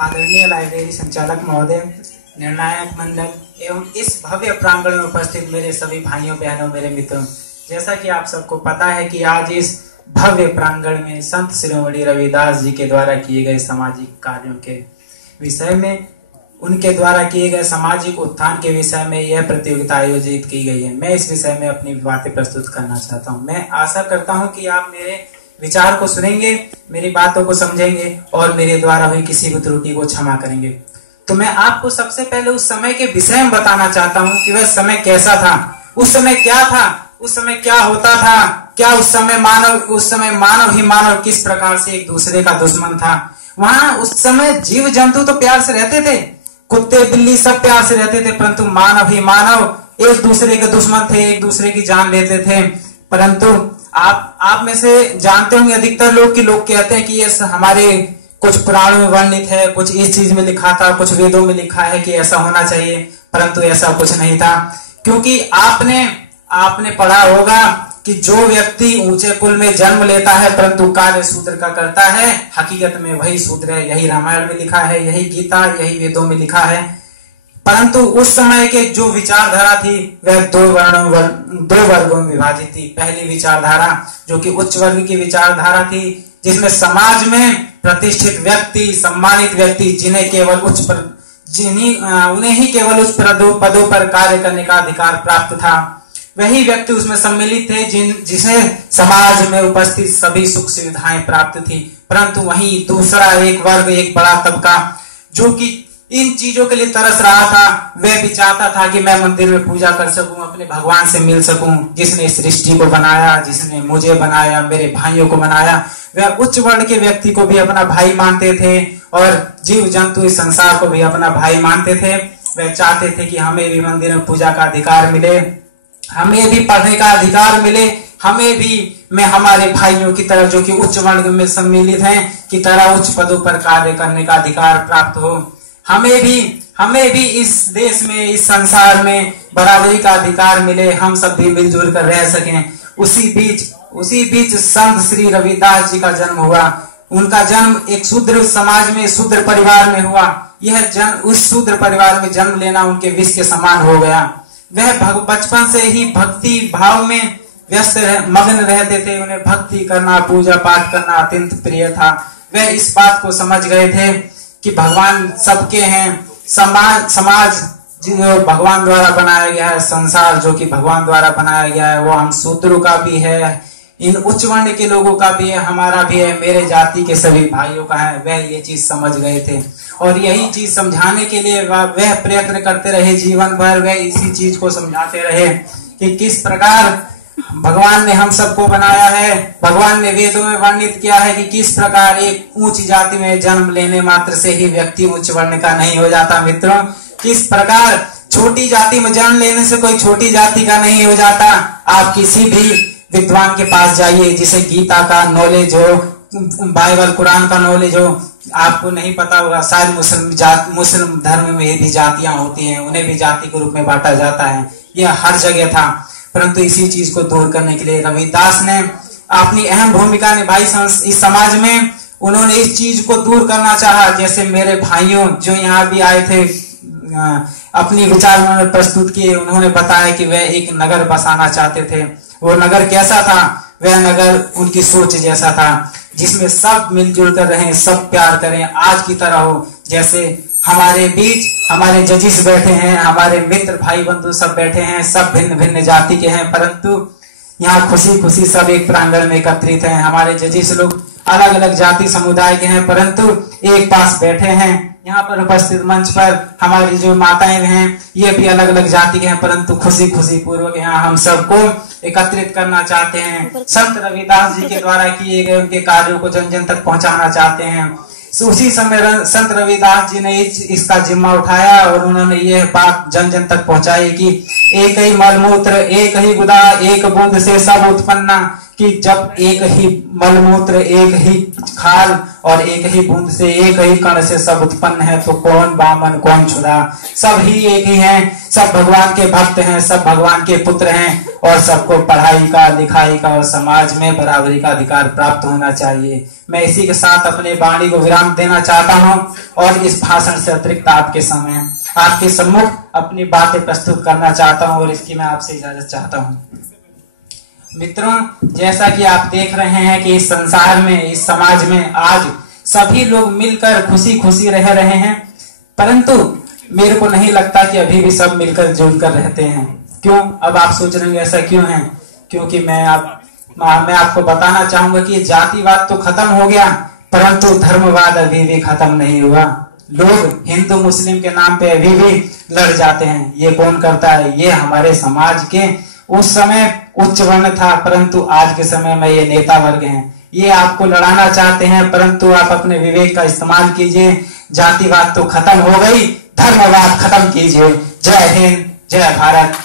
आदरणीय लाइब्रेरी संचालक महोदय, निर्णायक मंडल एवं इस भव्य प्रांगण में उपस्थित मेरे सभी भाइयों बहनों, मेरे मित्रों, जैसा कि आप सबको पता है कि आज इस भव्य प्रांगण में संत शिरोमणि रविदास जी के द्वारा किए गए सामाजिक कार्यों के विषय में, उनके द्वारा किए गए सामाजिक उत्थान के विषय में यह प्रतियोगिता आयोजित की गई है। मैं इस विषय में अपनी बातें प्रस्तुत करना चाहता हूं। मैं आशा करता हूं कि आप मेरे विचार को सुनेंगे, मेरी बातों को समझेंगे और मेरे द्वारा हुई किसी भी त्रुटि को क्षमा करेंगे। तो मैं आपको सबसे पहले उस समय के विषय में बताना चाहता हूं कि वह समय कैसा था, उस समय क्या था, उस समय क्या होता था, क्या उस समय मानव ही मानव किस प्रकार से एक दूसरे का दुश्मन था। वहां उस समय जीव जंतु तो प्यार से रहते थे, कुत्ते बिल्ली सब प्यार से रहते थे, परंतु मानव ही मानव एक दूसरे के दुश्मन थे, एक दूसरे की जान लेते थे। परंतु आप में से जानते होंगे अधिकतर लोग कि लोग कहते हैं कि ये हमारे कुछ पुराणों में वर्णित है, कुछ इस चीज में लिखा था, कुछ वेदों में लिखा है कि ऐसा होना चाहिए, परंतु ऐसा कुछ नहीं था। क्योंकि आपने पढ़ा होगा कि जो व्यक्ति ऊंचे कुल में जन्म लेता है परंतु कार्य शूद्र का करता है, हकीकत में वही शूद्र है। यही रामायण में लिखा है, यही गीता, यही वेदों में लिखा है। परंतु उस समय के जो विचारधारा थी वह दो वर्गों में विभाजित थी। पहली विचारधारा जो कि उच्च वर्ग की विचारधारा थी, जिसमें समाज में प्रतिष्ठित व्यक्ति, सम्मानित व्यक्ति, उन्हें ही केवल उच्च पदों पर कार्य करने का अधिकार प्राप्त था, वही व्यक्ति उसमें सम्मिलित थे जिसे समाज में उपस्थित सभी सुख सुविधाएं प्राप्त थी। परंतु वहीं दूसरा एक वर्ग, एक बड़ा तबका जो कि इन चीजों के लिए तरस रहा था, वह भी चाहता था कि मैं मंदिर में पूजा कर सकूं, अपने भगवान से मिल सकूं, जिसने इस सृष्टि को बनाया, जिसने मुझे बनाया, मेरे भाइयों को बनाया। वह उच्च वर्ण के व्यक्ति को भी अपना भाई मानते थे और जीव जंतु इस संसार को भी अपना भाई मानते थे। वह चाहते थे कि हमें भी मंदिर में पूजा का अधिकार मिले, हमें भी पढ़ने का अधिकार मिले, हमें भी मैं हमारे भाइयों की तरह जो कि उच्च वर्ण में सम्मिलित हैं की तरह उच्च पदों पर कार्य करने का अधिकार प्राप्त हो। हमें भी इस देश में, इस संसार में बराबरी का अधिकार मिले, हम सब भी मिलजुल कर रह सकें। उसी बीच संत श्री रविदास जी का जन्म हुआ। उनका जन्म एक शूद्र समाज में, शूद्र परिवार में हुआ। उस शूद्र परिवार में जन्म लेना उनके विष के समान हो गया। वह बचपन से ही भक्ति भाव में मग्न रहते थे। उन्हें भक्ति करना, पूजा पाठ करना अत्यंत प्रिय था। वह इस बात को समझ गए थे कि भगवान सबके हैं, समाज जो भगवान द्वारा बनाया गया है, संसार जो कि भगवान द्वारा बनाया गया है, वो हम शूद्रों का भी है, इन उच्च वर्ण के लोगों का भी है, हमारा भी है, मेरे जाति के सभी भाइयों का है। वह ये चीज समझ गए थे और यही चीज समझाने के लिए वह प्रयत्न करते रहे जीवन भर। वह इसी चीज को समझाते रहे कि किस प्रकार भगवान ने हम सबको बनाया है। भगवान ने वेदों में वर्णित किया है कि किस प्रकार एक ऊंची जाति में जन्म लेने मात्र से ही व्यक्ति उच्च वर्ण का नहीं हो जाता। मित्रों, किस प्रकार छोटी जाति में जन्म लेने से कोई छोटी जाति का नहीं हो जाता। आप किसी भी विद्वान के पास जाइए जिसे गीता का नॉलेज हो, बाइबल कुरान का नॉलेज हो, आपको नहीं पता होगा शायद मुस्लिम धर्म में भी जातियां होती हैं, उन्हें भी जाति के रूप में बांटा जाता है। यह हर जगह था, परंतु इसी चीज को दूर करने के लिए रविदास ने अपनी अहम भूमिका निभाई इस समाज में। उन्होंने इस चीज को दूर करना चाहा। जैसे मेरे भाइयों जो यहाँ भी आए थे, अपनी विचार उन्होंने प्रस्तुत किए। उन्होंने बताया कि वह एक नगर बसाना चाहते थे। वो नगर कैसा था? वह नगर उनकी सोच जैसा था, जिसमें सब मिलजुल कर रहें, सब प्यार करें, आज की तरह हो। जैसे हमारे बीच हमारे जजिस बैठे हैं, हमारे मित्र भाई बंधु सब बैठे हैं, सब भिन्न भिन्न जाति के हैं, परंतु यहाँ खुशी खुशी सब एक प्रांगण में एकत्रित हैं। हमारे जजिस लोग अलग अलग जाति समुदाय के हैं, परंतु एक पास बैठे हैं। यहाँ पर उपस्थित मंच पर हमारी जो माताएं हैं, ये भी अलग अलग जाति के हैं, परंतु खुशी खुशी पूर्वक यहाँ हम सबको एकत्रित करना चाहते हैं। संत रविदास जी के द्वारा किए गए उनके कार्यों को जन जन तक पहुंचाना चाहते हैं। उसी समय संत रविदास जी ने इसका जिम्मा उठाया और उन्होंने यह बात जन जन तक पहुंचाई कि एक ही मलमूत्र, एक ही गुदा, एक बूंद से सब उत्पन्ना। कि जब एक ही मलमूत्र, एक ही खाल और एक ही बूंद से, एक ही कण से सब उत्पन्न है, तो कौन बामन कौन छुरा, सब ही एक ही हैं, सब भगवान के भक्त हैं, सब भगवान के पुत्र हैं, और सबको पढ़ाई का, लिखाई का और समाज में बराबरी का अधिकार प्राप्त होना चाहिए। मैं इसी के साथ अपने वाणी को विराम देना चाहता हूँ और इस भाषण से अतिरिक्त आपके सम्मुख अपनी बातें प्रस्तुत करना चाहता हूँ और इसकी मैं आपसे इजाजत चाहता हूँ। मित्रों, जैसा कि आप देख रहे हैं कि इस संसार में, इस समाज में आज सभी लोग मिलकर खुशी खुशी रह रहे हैं, परंतु मेरे को नहीं लगता कि अभी भी सब मिलकर जुलकर रहते हैं। क्यों? अब आप सोच रहे हैं ऐसा क्यों है? क्योंकि मैं आपको बताना चाहूंगा कि जातिवाद तो खत्म हो गया, परंतु धर्मवाद अभी भी खत्म नहीं हुआ। लोग हिंदू मुस्लिम के नाम पे अभी भी लड़ जाते हैं। ये कौन करता है? ये हमारे समाज के उस समय उच्च वर्ण था, परंतु आज के समय में ये नेता वर्ग हैं। ये आपको लड़ाना चाहते हैं, परंतु आप अपने विवेक का इस्तेमाल कीजिए। जातिवाद तो खत्म हो गई, धर्मवाद खत्म कीजिए। जय हिंद, जय भारत।